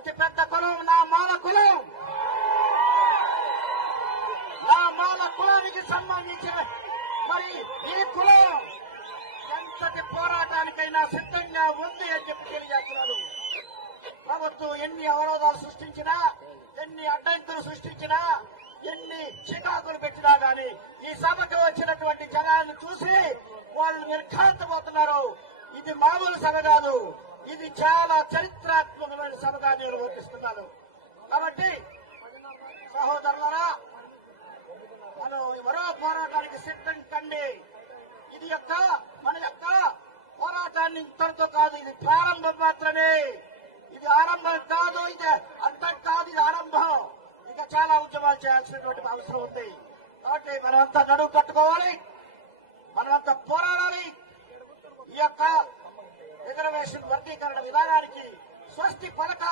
అతిపెద్ద కులం నా మాల కులం. నా మాల కులానికి సంబంధించిన మరి ఈ కులం ఎంతటి పోరాటానికైనా సిద్ధంగా ఉంది అని చెప్పి తెలియజేస్తున్నారు. ప్రభుత్వం ఎన్ని అవరోధాలు సృష్టించినా ఎన్ని అడ్డంకులు సృష్టించినా ఎన్ని చికాకులు పెట్టినా గాని ఈ సభకు వచ్చినటువంటి జనాన్ని చూసి వాళ్ళు నిర్ఘాంతపోతున్నారు ఇది మామూలు సభ కాదు. ఇది చాలా చరిత్రాత్మకమైన సభగా నేను వర్తిస్తున్నాను కాబట్టి సహోదరులరా మనం మరో పోరాటానికి సిద్ధం కండి. ఇది యొక్క మన యొక్క పోరాటాన్ని ఇంతటితో కాదు ఇది ప్రారంభం మాత్రమే. ఇది ఆరంభం కాదు ఇది అంత కాదు ఇది ఆరంభం. ఇక చాలా ఉద్యమాలు చేయాల్సినటువంటి అవసరం ఉంది. కాబట్టి మనమంతా నడువు కట్టుకోవాలి మనమంతా పోరాడాలి ఈ వర్గీకరణ విధానానికి స్వస్తి పలకాలి.